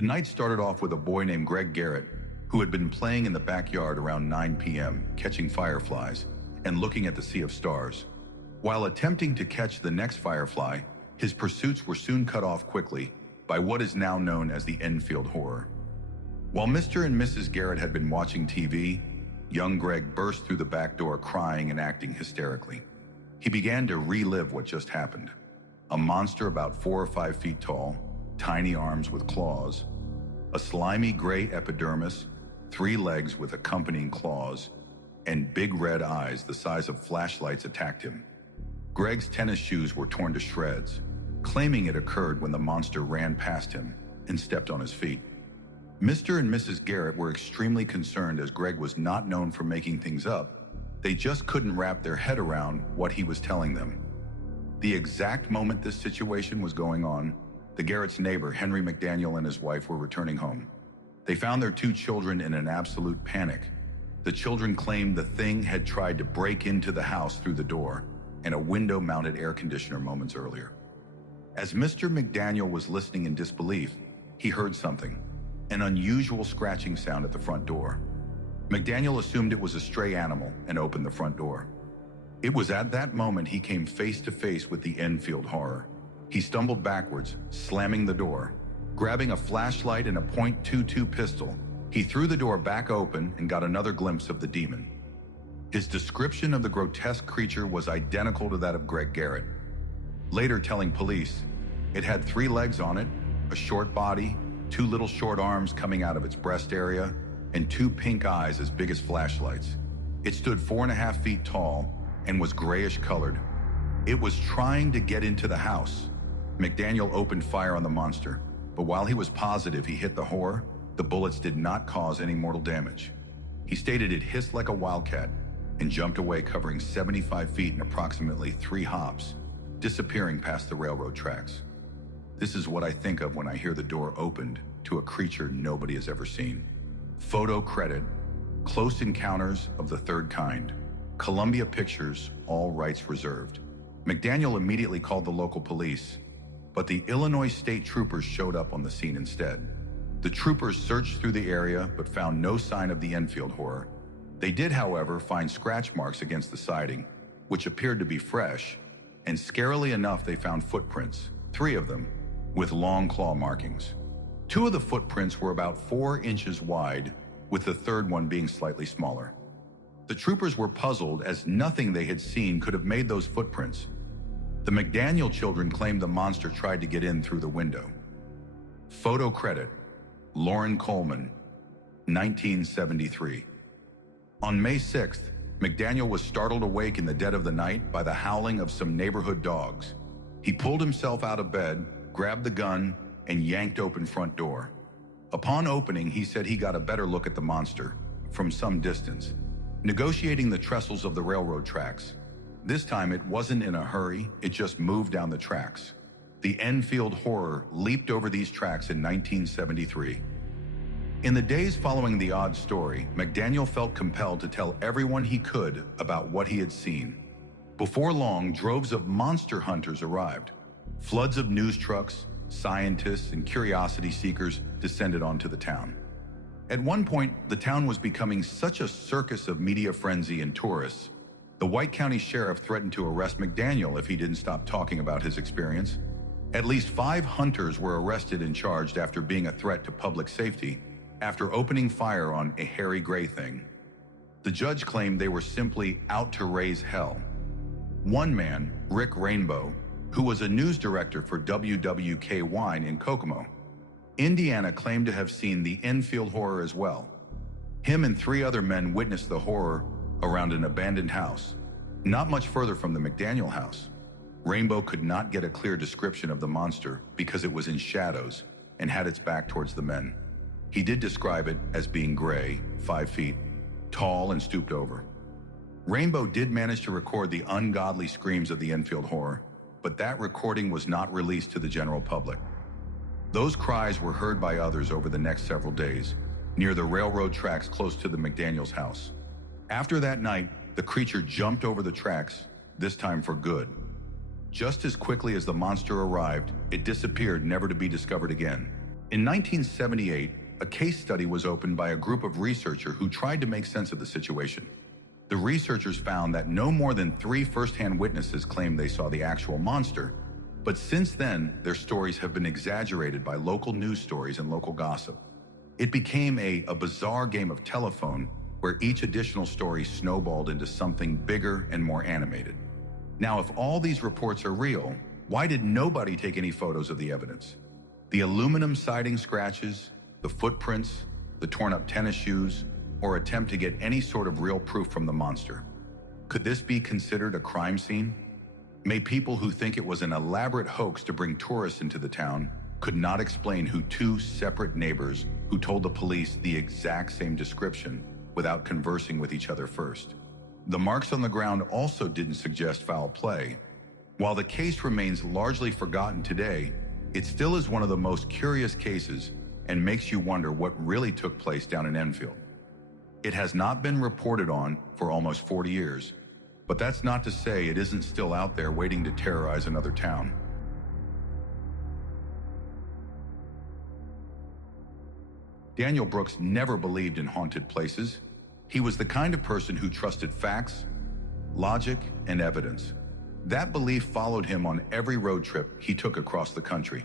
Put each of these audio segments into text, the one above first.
The night started off with a boy named Greg Garrett, who had been playing in the backyard around 9 p.m., catching fireflies and looking at the sea of stars. While attempting to catch the next firefly, his pursuits were soon cut off quickly by what is now known as the Enfield horror. While Mr. and Mrs. Garrett had been watching TV, young Greg burst through the back door crying and acting hysterically. He began to relive what just happened. A monster about 4 or 5 feet tall, tiny arms with claws, a slimy gray epidermis, 3 legs with accompanying claws, and big red eyes the size of flashlights attacked him. Greg's tennis shoes were torn to shreds, claiming it occurred when the monster ran past him and stepped on his feet. Mr. and Mrs. Garrett were extremely concerned as Greg was not known for making things up. They just couldn't wrap their head around what he was telling them. The exact moment this situation was going on, the Garrett's neighbor, Henry McDaniel, and his wife were returning home. They found their 2 children in an absolute panic. The children claimed the thing had tried to break into the house through the door and a window-mounted air conditioner moments earlier. As Mr. McDaniel was listening in disbelief, he heard something, an unusual scratching sound at the front door. McDaniel assumed it was a stray animal and opened the front door. It was at that moment he came face to face with the Enfield horror. He stumbled backwards, slamming the door. Grabbing a flashlight and a .22 pistol, he threw the door back open and got another glimpse of the demon. His description of the grotesque creature was identical to that of Greg Garrett. Later telling police, it had 3 legs on it, a short body, 2 little short arms coming out of its breast area, and 2 pink eyes as big as flashlights. It stood 4.5 feet tall and was grayish colored. It was trying to get into the house. McDaniel opened fire on the monster, but while he was positive he hit the horror, the bullets did not cause any mortal damage. He stated it hissed like a wildcat and jumped away, covering 75 feet in approximately 3 hops, disappearing past the railroad tracks. This is what I think of when I hear the door opened to a creature nobody has ever seen. Photo credit, Close Encounters of the Third Kind, Columbia Pictures, all rights reserved. McDaniel immediately called the local police, but the Illinois State Troopers showed up on the scene instead. The troopers searched through the area but found no sign of the Enfield horror. They did, however, find scratch marks against the siding, which appeared to be fresh, and scarily enough they found footprints, 3 of them, with long claw markings. 2 of the footprints were about 4 inches wide, with the third one being slightly smaller. The troopers were puzzled as nothing they had seen could have made those footprints. The McDaniel children claimed the monster tried to get in through the window. Photo credit, Lauren Coleman, 1973. On May 6th, McDaniel was startled awake in the dead of the night by the howling of some neighborhood dogs. He pulled himself out of bed, grabbed the gun, and yanked open front door. Upon opening, he said he got a better look at the monster, from some distance, negotiating the trestles of the railroad tracks. This time it wasn't in a hurry, it just moved down the tracks. The Enfield horror leaped over these tracks in 1973. In the days following the odd story, McDaniel felt compelled to tell everyone he could about what he had seen. Before long, droves of monster hunters arrived. Floods of news trucks, scientists, and curiosity seekers descended onto the town. At one point, the town was becoming such a circus of media frenzy and tourists, the White County Sheriff threatened to arrest McDaniel if he didn't stop talking about his experience. At least 5 hunters were arrested and charged after being a threat to public safety after opening fire on a hairy gray thing. The judge claimed they were simply out to raise hell. One man, Rick Rainbow, who was a news director for WWK-9 in Kokomo, Indiana, claimed to have seen the Enfield horror as well. Him and 3 other men witnessed the horror around an abandoned house, not much further from the McDaniel house. Rainbow could not get a clear description of the monster because it was in shadows and had its back towards the men. He did describe it as being gray, 5 feet, tall and stooped over. Rainbow did manage to record the ungodly screams of the Enfield horror, but that recording was not released to the general public. Those cries were heard by others over the next several days, near the railroad tracks close to the McDaniels' house. After that night, the creature jumped over the tracks, this time for good. Just as quickly as the monster arrived, it disappeared, never to be discovered again. In 1978, a case study was opened by a group of researchers who tried to make sense of the situation. The researchers found that no more than 3 first-hand witnesses claimed they saw the actual monster, but since then, their stories have been exaggerated by local news stories and local gossip. It became a bizarre game of telephone where each additional story snowballed into something bigger and more animated. Now, if all these reports are real, why did nobody take any photos of the evidence? The aluminum siding scratches, the footprints, the torn-up tennis shoes, or attempt to get any sort of real proof from the monster. Could this be considered a crime scene? May people who think it was an elaborate hoax to bring tourists into the town could not explain who 2 separate neighbors who told the police the exact same description without conversing with each other first. The marks on the ground also didn't suggest foul play. While the case remains largely forgotten today, it still is one of the most curious cases and makes you wonder what really took place down in Enfield. It has not been reported on for almost 40 years, but that's not to say it isn't still out there waiting to terrorize another town. Daniel Brooks never believed in haunted places. He was the kind of person who trusted facts, logic, and evidence. That belief followed him on every road trip he took across the country.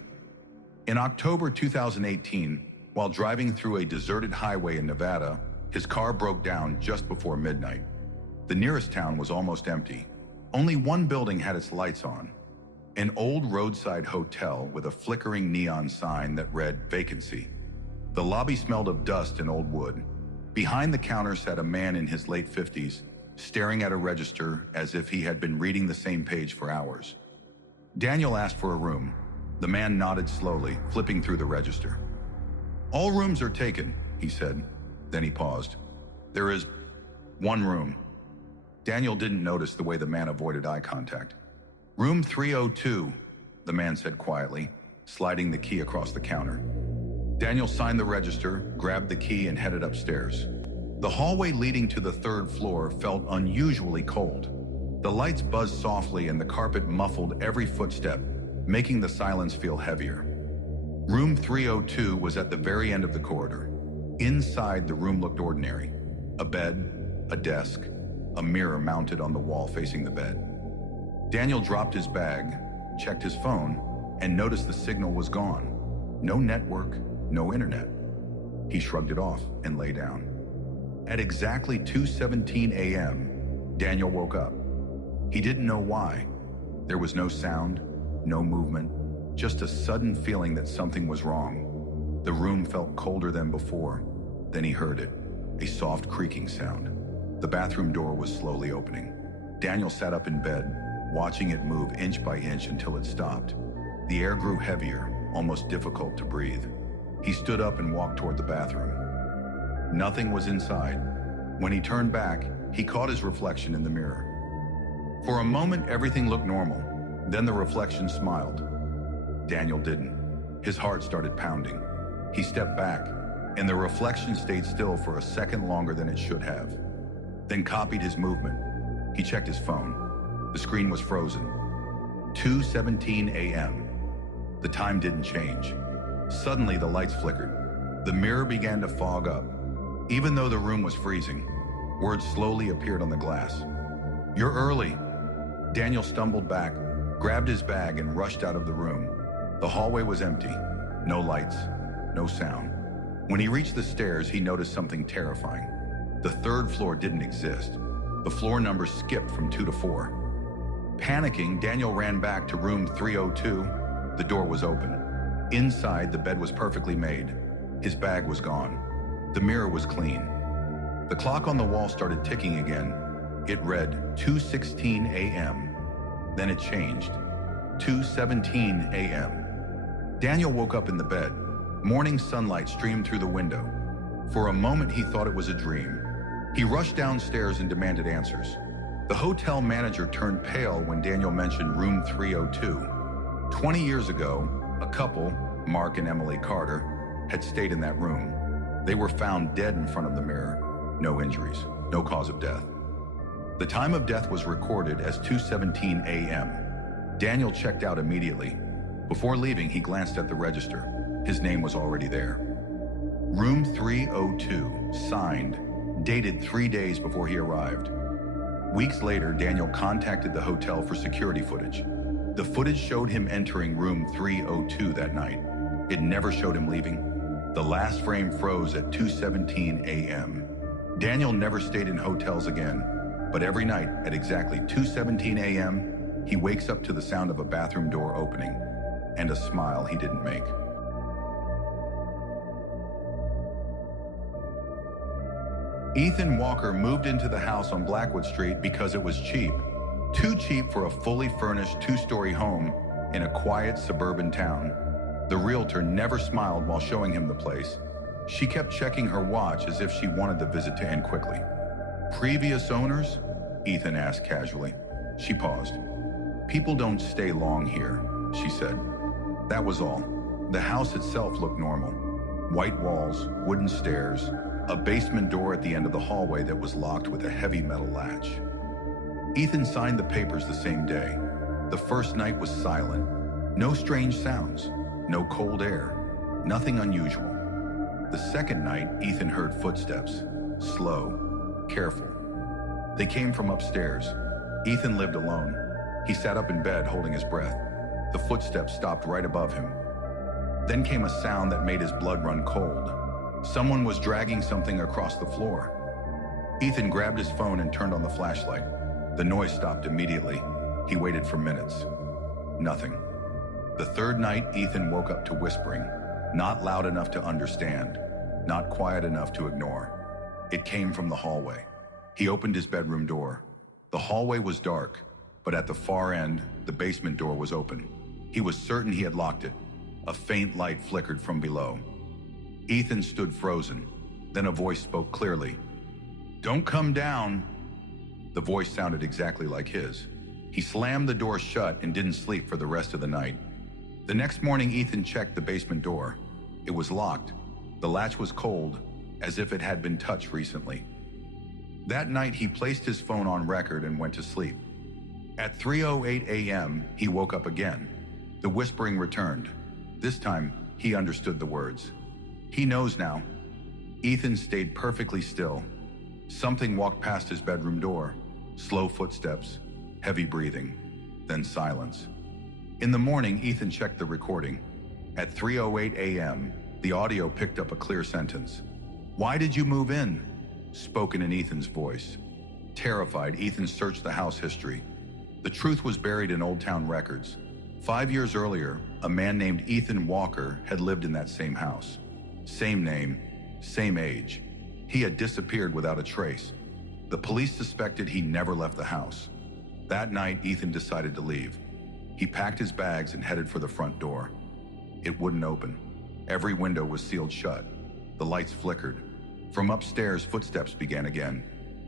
In October 2018, while driving through a deserted highway in Nevada, his car broke down just before midnight. The nearest town was almost empty. Only one building had its lights on, an old roadside hotel with a flickering neon sign that read vacancy. The lobby smelled of dust and old wood. Behind the counter sat a man in his late 50s, staring at a register as if he had been reading the same page for hours. Daniel asked for a room. The man nodded slowly, flipping through the register. "All rooms are taken," he said. Then he paused. "There is one room." Daniel didn't notice the way the man avoided eye contact. "Room 302, the man said quietly, sliding the key across the counter. Daniel signed the register, grabbed the key, and headed upstairs. The hallway leading to the 3rd floor felt unusually cold. The lights buzzed softly and the carpet muffled every footstep, making the silence feel heavier. Room 302 was at the very end of the corridor. Inside, the room looked ordinary. A bed, a desk, a mirror mounted on the wall facing the bed. Daniel dropped his bag, checked his phone, and noticed the signal was gone. No network, no internet. He shrugged it off and lay down. At exactly 2:17 a.m., Daniel woke up. He didn't know why. There was no sound, no movement, just a sudden feeling that something was wrong. The room felt colder than before. Then he heard it, a soft creaking sound. The bathroom door was slowly opening. Daniel sat up in bed, watching it move inch by inch until it stopped. The air grew heavier, almost difficult to breathe. He stood up and walked toward the bathroom. Nothing was inside. When he turned back, he caught his reflection in the mirror. For a moment, everything looked normal. Then the reflection smiled. Daniel didn't. His heart started pounding. He stepped back, and the reflection stayed still for a second longer than it should have. Then copied his movement. He checked his phone. The screen was frozen. 2:17 a.m. The time didn't change. Suddenly, the lights flickered. The mirror began to fog up. Even though the room was freezing, words slowly appeared on the glass. "You're early." Daniel stumbled back, grabbed his bag, and rushed out of the room. The hallway was empty. No lights, no sound. When he reached the stairs, he noticed something terrifying. The 3rd floor didn't exist. The floor numbers skipped from 2 to 4. Panicking, Daniel ran back to room 302. The door was open. Inside, the bed was perfectly made. His bag was gone. The mirror was clean. The clock on the wall started ticking again. It read 2:16 a.m. Then it changed. 2:17 a.m. Daniel woke up in the bed. Morning sunlight streamed through the window. For a moment, he thought it was a dream. He rushed downstairs and demanded answers. The hotel manager turned pale when Daniel mentioned room 302. 20 years ago, a couple, Mark and Emily Carter, had stayed in that room. They were found dead in front of the mirror. No injuries, no cause of death. The time of death was recorded as 2:17 a.m. Daniel checked out immediately. Before leaving, he glanced at the register. His name was already there. Room 302, signed, dated 3 days before he arrived. Weeks later, Daniel contacted the hotel for security footage. The footage showed him entering room 302 that night. It never showed him leaving. The last frame froze at 2:17 a.m. Daniel never stayed in hotels again, but every night at exactly 2:17 a.m., he wakes up to the sound of a bathroom door opening and a smile he didn't make. Ethan Walker moved into the house on Blackwood Street because it was cheap. Too cheap for a fully furnished 2-story home in a quiet suburban town. The realtor never smiled while showing him the place. She kept checking her watch as if she wanted the visit to end quickly. Previous owners? Ethan asked casually. She paused. People don't stay long here, she said. That was all. The house itself looked normal. White walls, wooden stairs, a basement door at the end of the hallway that was locked with a heavy metal latch. Ethan signed the papers the same day. The first night was silent. No strange sounds, no cold air, nothing unusual. The second night, Ethan heard footsteps, slow, careful. They came from upstairs. Ethan lived alone. He sat up in bed holding his breath. The footsteps stopped right above him. Then came a sound that made his blood run cold. Someone was dragging something across the floor. Ethan grabbed his phone and turned on the flashlight. The noise stopped immediately. He waited for minutes. Nothing. The third night, Ethan woke up to whispering, not loud enough to understand, not quiet enough to ignore. It came from the hallway. He opened his bedroom door. The hallway was dark, but at the far end, the basement door was open. He was certain he had locked it. A faint light flickered from below. Ethan stood frozen. Then a voice spoke clearly. "Don't come down." The voice sounded exactly like his. He slammed the door shut and didn't sleep for the rest of the night. The next morning, Ethan checked the basement door. It was locked. The latch was cold, as if it had been touched recently. That night, he placed his phone on record and went to sleep. At 3:08 a.m., he woke up again. The whispering returned. This time, he understood the words. He knows now. Ethan stayed perfectly still. Something walked past his bedroom door. Slow footsteps, heavy breathing, then silence. In the morning, Ethan checked the recording. At 3:08 a.m., the audio picked up a clear sentence. "Why did you move in?" Spoken in Ethan's voice. Terrified, Ethan searched the house history. The truth was buried in Old Town records. 5 years earlier, a man named Ethan Walker had lived in that same house. Same name, same age. He had disappeared without a trace. The police suspected he never left the house. That night, Ethan decided to leave. He packed his bags and headed for the front door. It wouldn't open. Every window was sealed shut. The lights flickered. From upstairs, footsteps began again.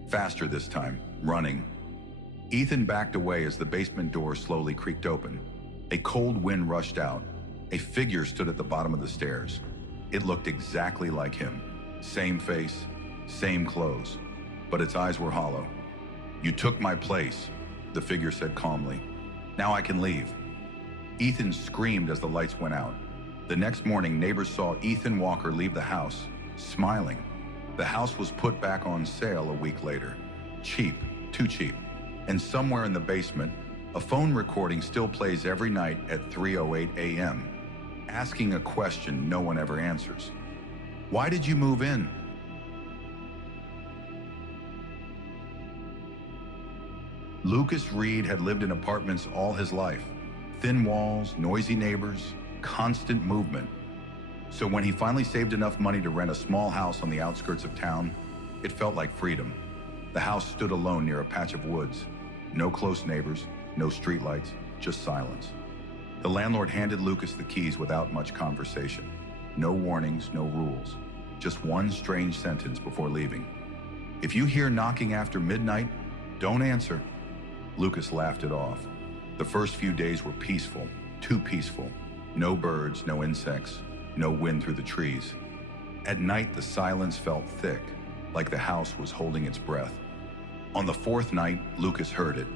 Faster this time, running. Ethan backed away as the basement door slowly creaked open. A cold wind rushed out. A figure stood at the bottom of the stairs. It looked exactly like him. Same face, same clothes, but its eyes were hollow. "You took my place," the figure said calmly. "Now I can leave." Ethan screamed as the lights went out. The next morning, neighbors saw Ethan Walker leave the house, smiling. The house was put back on sale a week later. Cheap, too cheap. And somewhere in the basement, a phone recording still plays every night at 3:08 a.m., asking a question no one ever answers. "Why did you move in?" Lucas Reed had lived in apartments all his life. Thin walls, noisy neighbors, constant movement. So when he finally saved enough money to rent a small house on the outskirts of town, it felt like freedom. The house stood alone near a patch of woods. No close neighbors, no streetlights, just silence. The landlord handed Lucas the keys without much conversation. No warnings, no rules. Just one strange sentence before leaving. "If you hear knocking after midnight, don't answer." Lucas laughed it off. The first few days were peaceful, too peaceful. No birds, no insects, no wind through the trees. At night, the silence felt thick, like the house was holding its breath. On the fourth night, Lucas heard it.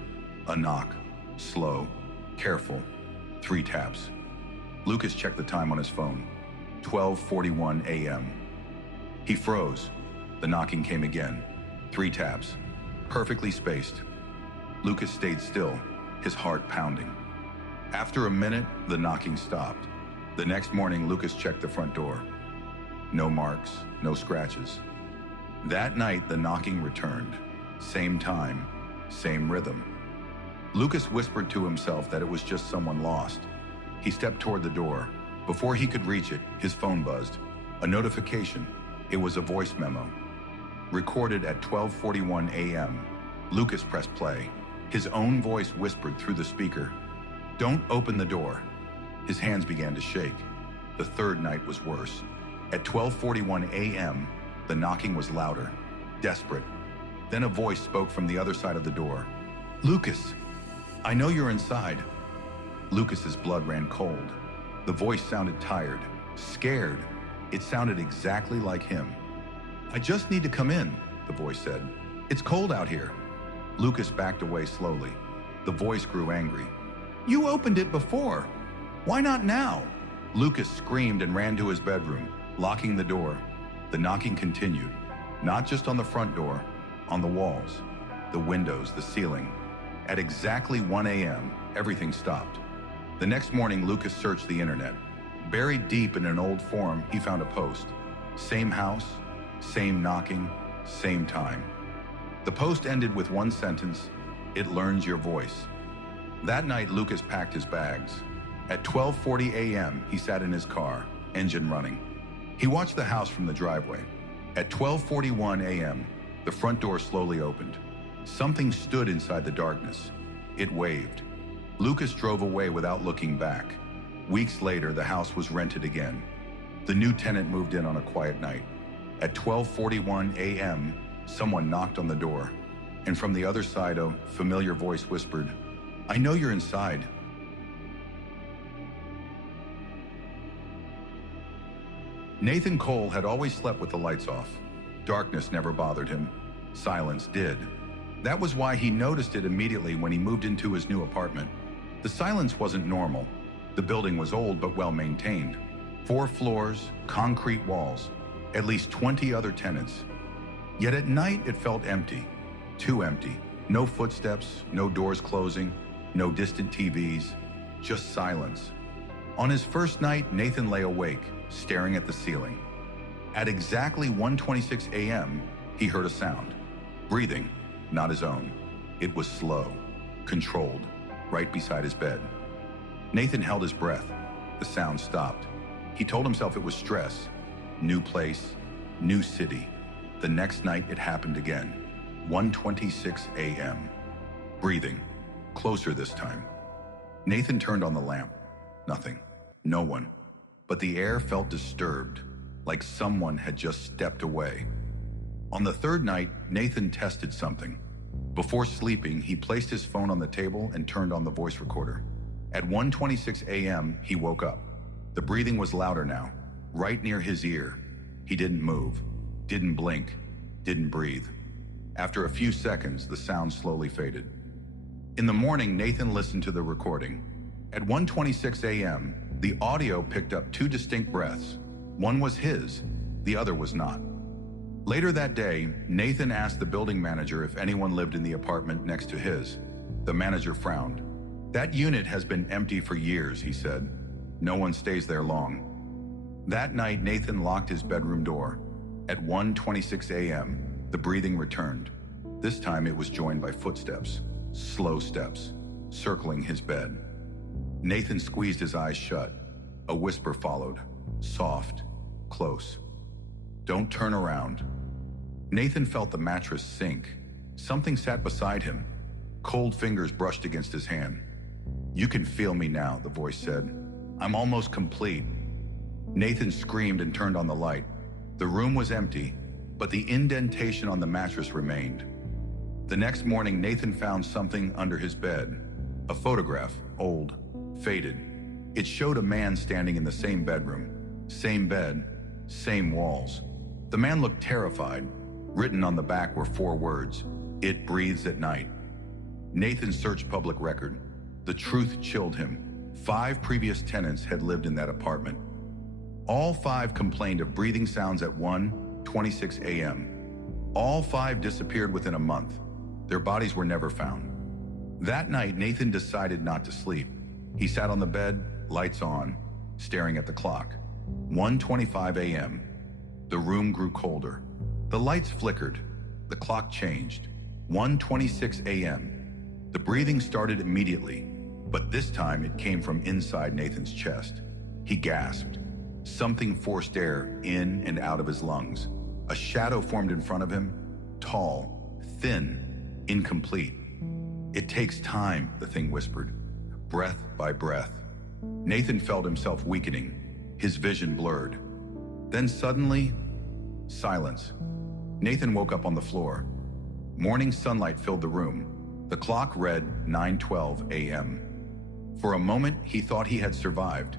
A knock, slow, careful, 3 taps. Lucas checked the time on his phone. 12:41 a.m. He froze. The knocking came again. 3 taps. Perfectly spaced. Lucas stayed still, his heart pounding. After a minute, the knocking stopped. The next morning, Lucas checked the front door. No marks, no scratches. That night, the knocking returned. Same time, same rhythm. Lucas whispered to himself that it was just someone lost. He stepped toward the door. Before he could reach it, his phone buzzed. A notification. It was a voice memo. Recorded at 12:41 a.m. Lucas pressed play. His own voice whispered through the speaker, "Don't open the door." His hands began to shake. The third night was worse. At 12:41 a.m., the knocking was louder, desperate. Then a voice spoke from the other side of the door. "Lucas, I know you're inside." Lucas's blood ran cold. The voice sounded tired, scared. It sounded exactly like him. "I just need to come in," the voice said. "It's cold out here." Lucas backed away slowly. The voice grew angry. "You opened it before. Why not now?" Lucas screamed and ran to his bedroom, locking the door. The knocking continued, not just on the front door, on the walls, the windows, the ceiling. At exactly 1 a.m., everything stopped. The next morning, Lucas searched the internet. Buried deep in an old forum, he found a post. Same house, same knocking, same time. The post ended with one sentence: "It learns your voice." That night, Lucas packed his bags. At 12:40 a.m., he sat in his car, engine running. He watched the house from the driveway. At 12:41 a.m., the front door slowly opened. Something stood inside the darkness. It waved. Lucas drove away without looking back. Weeks later, the house was rented again. The new tenant moved in on a quiet night. At 12:41 a.m., someone knocked on the door, and from the other side, a familiar voice whispered, "I know you're inside." Nathan Cole had always slept with the lights off. Darkness never bothered him. Silence did. That was why he noticed it immediately when he moved into his new apartment. The silence wasn't normal. The building was old but well maintained. 4 floors, concrete walls, at least 20 other tenants. Yet at night it felt empty. Too empty. No footsteps, no doors closing, no distant TVs, just silence. On his first night, Nathan lay awake, staring at the ceiling. At exactly 1:26 a.m., he heard a sound. Breathing, not his own. It was slow, controlled, right beside his bed. Nathan held his breath. The sound stopped. He told himself it was stress. New place, new city. The next night it happened again. 1:26 a.m. Breathing, closer this time. Nathan turned on the lamp. Nothing. No one. But the air felt disturbed, like someone had just stepped away. On the third night, Nathan tested something. Before sleeping, he placed his phone on the table and turned on the voice recorder. At 1:26 a.m., he woke up. The breathing was louder now, right near his ear. He didn't move, didn't blink, didn't breathe. After a few seconds, the sound slowly faded. In the morning, Nathan listened to the recording. At 1:26 a.m., the audio picked up 2 distinct breaths. One was his, the other was not. Later that day, Nathan asked the building manager if anyone lived in the apartment next to his. The manager frowned. "That unit has been empty for years," he said. "No one stays there long." That night, Nathan locked his bedroom door. At 1:26 a.m., the breathing returned. This time it was joined by footsteps, slow steps, circling his bed. Nathan squeezed his eyes shut. A whisper followed, soft, close. "Don't turn around." Nathan felt the mattress sink. Something sat beside him. Cold fingers brushed against his hand. "You can feel me now," the voice said. "I'm almost complete." Nathan screamed and turned on the light. The room was empty, but the indentation on the mattress remained. The next morning, Nathan found something under his bed. A photograph, old, faded. It showed a man standing in the same bedroom, same bed, same walls. The man looked terrified. Written on the back were 4 words: "It breathes at night." Nathan searched public record. The truth chilled him. 5 previous tenants had lived in that apartment. All 5 complained of breathing sounds at 1:26 a.m. All 5 disappeared within a month. Their bodies were never found. That night, Nathan decided not to sleep. He sat on the bed, lights on, staring at the clock. 1:25 a.m. The room grew colder. The lights flickered. The clock changed. 1:26 a.m. The breathing started immediately, but this time it came from inside Nathan's chest. He gasped. Something forced air in and out of his lungs. A shadow formed in front of him, tall, thin, incomplete. "It takes time," the thing whispered, breath by breath. Nathan felt himself weakening, his vision blurred. Then suddenly, silence. Nathan woke up on the floor. Morning sunlight filled the room. The clock read 9:12 a.m. For a moment, he thought he had survived.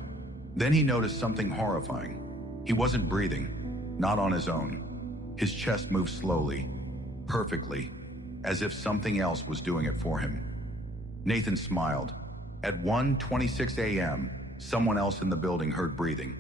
Then he noticed something horrifying. He wasn't breathing, not on his own. His chest moved slowly, perfectly, as if something else was doing it for him. Nathan smiled. At 1:26 a.m., someone else in the building heard breathing.